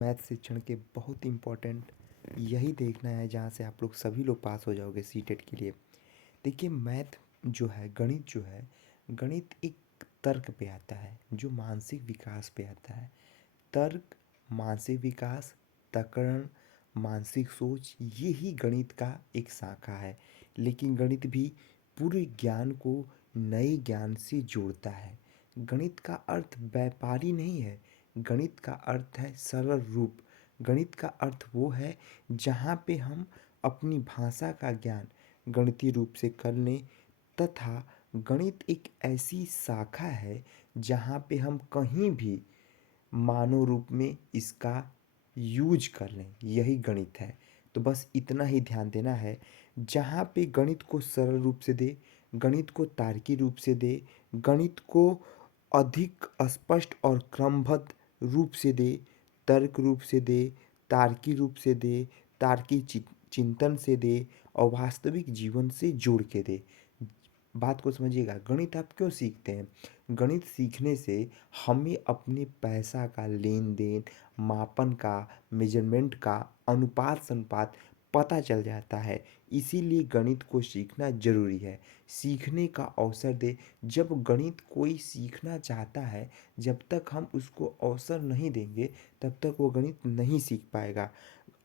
Math शिक्षण के बहुत इम्पोर्टेंट यही देखना है जहाँ से आप लोग सभी लोग पास हो जाओगे सीटेट के लिए। देखिए मैथ जो है, गणित जो है, गणित एक तर्क पे आता है जो मानसिक विकास पे आता है। तर्क, मानसिक विकास, तर्कण, मानसिक सोच, ये ही गणित का एक शाखा है। लेकिन गणित भी पूरे ज्ञान को नए ज्ञान से जोड़ता है। गणित का अर्थ व्यापारी नहीं है, गणित का अर्थ है सरल रूप। गणित का अर्थ वो है जहाँ पे हम अपनी भाषा का ज्ञान गणितीय रूप से कर लें, तथा गणित एक ऐसी शाखा है जहाँ पे हम कहीं भी मानव रूप में इसका यूज कर लें, यही गणित है। तो बस इतना ही ध्यान देना है, जहाँ पे गणित को सरल रूप से दे, गणित को तार्किक रूप से दे, गणित को अधिक स्पष्ट और क्रमबद्ध रूप से दे, तर्क रूप से दे, तार्किक रूप से दे, तार्किक चिंतन से दे और वास्तविक जीवन से जोड़ के दे। बात को समझिएगा, गणित आप क्यों सीखते हैं? गणित सीखने से हमें अपने पैसा का लेन देन, मापन का, मेजरमेंट का अनुपात संपात पता चल जाता है। इसीलिए गणित को सीखना जरूरी है। सीखने का अवसर दे। जब गणित कोई सीखना चाहता है, जब तक हम उसको अवसर नहीं देंगे तब तक वो गणित नहीं सीख पाएगा।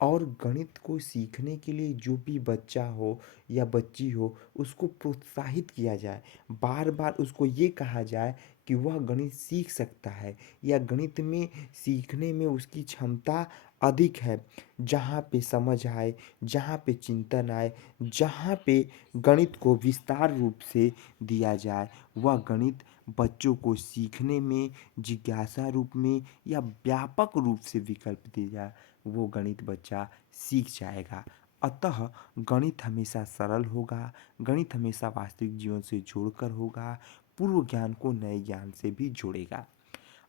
और गणित को सीखने के लिए जो भी बच्चा हो या बच्ची हो, उसको प्रोत्साहित किया जाए। बार बार उसको ये कहा जाए कि वह गणित सीख सकता है या गणित में सीखने में उसकी क्षमता अधिक है। जहाँ पे समझ आए, जहाँ पे चिंतन आए, जहाँ पे गणित को विस्तार रूप से दिया जाए, वह गणित बच्चों को सीखने में जिज्ञासा रूप में या व्यापक रूप से विकल्प दिया जाए, वो गणित बच्चा सीख जाएगा। अतः गणित हमेशा सरल होगा, गणित हमेशा वास्तविक जीवन से जोड़कर होगा, पूर्व ज्ञान को नए ज्ञान से भी जोड़ेगा।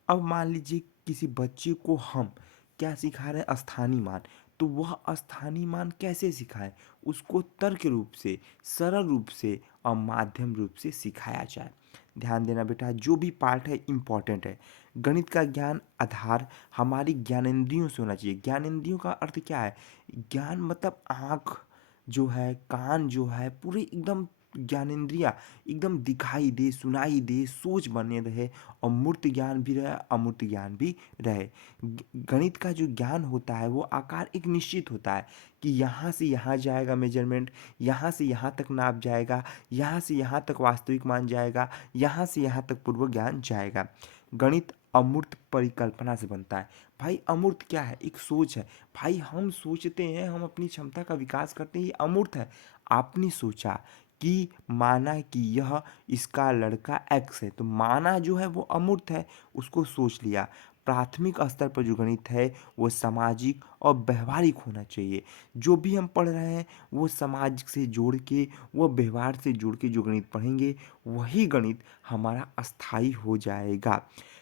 अब मान लीजिए किसी बच्चे को हम क्या सिखा रहे हैं, स्थानीय मान। तो वह स्थानीय मान कैसे सिखाएं? उसको तर्क रूप से, सरल रूप से और माध्यम रूप से सिखाया जाए। ध्यान देना बेटा, जो भी पार्ट है इम्पॉर्टेंट है। गणित का ज्ञान आधार हमारी ज्ञानेंद्रियों से होना चाहिए। ज्ञानेंद्रियों का अर्थ क्या है? ज्ञान मतलब आँख जो है, कान जो है, पूरे एकदम ज्ञानेंद्रिया एकदम दिखाई दे, सुनाई दे, सोच बने रहे और मूर्त ज्ञान भी रहे, अमूर्त ज्ञान भी रहे। गणित का जो ज्ञान होता है वो आकार एक निश्चित होता है कि यहाँ से यहाँ जाएगा मेजरमेंट, यहाँ से यहाँ तक नाप जाएगा, यहाँ से यहाँ तक वास्तविक मान जाएगा, यहाँ से यहाँ तक पूर्व ज्ञान जाएगा। गणित अमूर्त परिकल्पना से बनता है। भाई अमूर्त क्या है? एक सोच है। भाई हम सोचते हैं, हम अपनी क्षमता का विकास करते हैं, ये अमूर्त है। आपने सोचा कि माना कि यह इसका लड़का एक्स है, तो माना जो है वो अमूर्त है, उसको सोच लिया। प्राथमिक स्तर पर जो गणित है वो सामाजिक और व्यवहारिक होना चाहिए। जो भी हम पढ़ रहे हैं वो समाज से जोड़ के, वो व्यवहार से जोड़ के जो गणित पढ़ेंगे वही गणित हमारा अस्थाई हो जाएगा।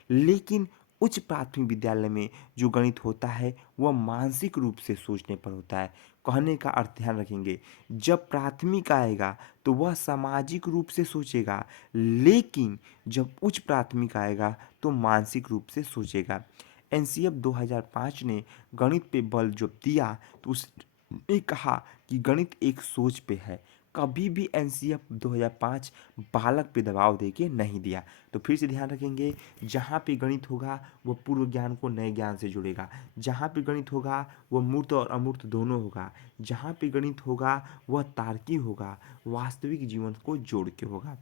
लेकिन उच्च प्राथमिक विद्यालय में जो गणित होता है वह मानसिक रूप से सोचने पर होता है। कहने का अर्थ ध्यान रखेंगे, जब प्राथमिक आएगा तो वह सामाजिक रूप से सोचेगा, लेकिन जब उच्च प्राथमिक आएगा तो मानसिक रूप से सोचेगा। एनसीएफ 2005 ने गणित पे बल जब दिया तो उसने कहा कि गणित एक सोच पे है। कभी भी एनसीएफ 2005 बालक पे दबाव देके नहीं दिया। तो फिर से ध्यान रखेंगे, जहाँ पे गणित होगा वह पूर्व ज्ञान को नए ज्ञान से जुड़ेगा। जहाँ पे गणित होगा वह मूर्त और अमूर्त दोनों होगा। जहाँ पे गणित होगा वह तार्किक होगा, वास्तविक जीवन को जोड़ के होगा।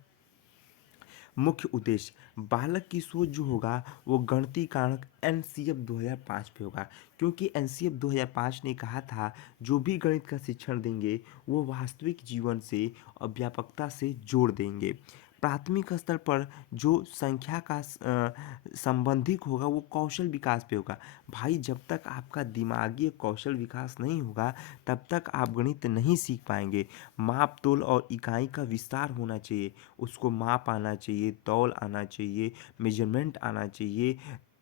मुख्य उद्देश्य, बालक की सोच जो होगा वो गणितीय कारक एनसीएफ 2005 पे होगा, क्योंकि एनसीएफ 2005 ने कहा था जो भी गणित का शिक्षण देंगे वो वास्तविक जीवन से और व्यापकता से जोड़ देंगे। प्राथमिक स्तर पर जो संख्या का संबंधित होगा वो कौशल विकास पे होगा। भाई जब तक आपका दिमागी कौशल विकास नहीं होगा तब तक आप गणित नहीं सीख पाएंगे। माप तोल और इकाई का विस्तार होना चाहिए, उसको माप आना चाहिए, तौल आना चाहिए, मेजरमेंट आना चाहिए,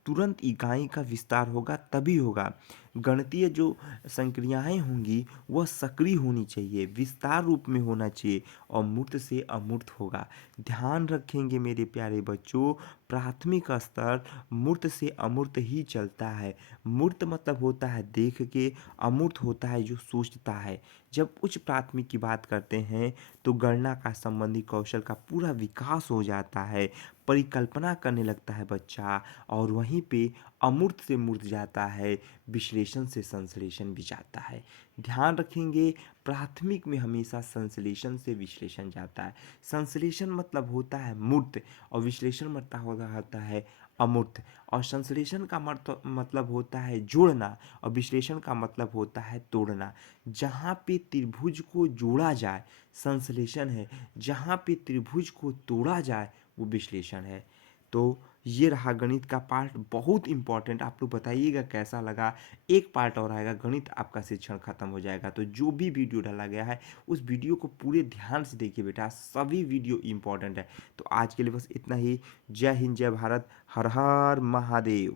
तुरंत इकाई का विस्तार होगा तभी होगा। गणितीय जो संक्रियाएँ होंगी वह सक्रिय होनी चाहिए, विस्तार रूप में होना चाहिए और मूर्त से अमूर्त होगा। ध्यान रखेंगे मेरे प्यारे बच्चों, प्राथमिक स्तर मूर्त से अमूर्त ही चलता है। मूर्त मतलब होता है देख के, अमूर्त होता है जो सोचता है। जब उच्च प्राथमिक की बात करते हैं तो गणना का संबंधी कौशल का पूरा विकास हो जाता है, परिकल्पना करने लगता है बच्चा और वहीं पे अमूर्त से मूर्त जाता है, विश्लेषण से संश्लेषण भी जाता है। ध्यान रखेंगे प्राथमिक में हमेशा संश्लेषण से विश्लेषण जाता है। संश्लेषण मतलब होता है मूर्त और विश्लेषण मतलब होता है अमूर्त। और संश्लेषण का मतलब होता है जोड़ना और विश्लेषण का मतलब होता है तोड़ना। जहाँ पे त्रिभुज को जोड़ा जाए संश्लेषण है, जहाँ पे त्रिभुज को तोड़ा जाए वो विश्लेषण है। तो ये रहा गणित का पार्ट, बहुत इंपॉर्टेंट। आप लोग बताइएगा कैसा लगा। एक पार्ट और आएगा, गणित आपका शिक्षण खत्म हो जाएगा। तो जो भी वीडियो डाला गया है उस वीडियो को पूरे ध्यान से देखिए बेटा, सभी वीडियो इंपॉर्टेंट है। तो आज के लिए बस इतना ही। जय हिंद, जय भारत, हर हर महादेव।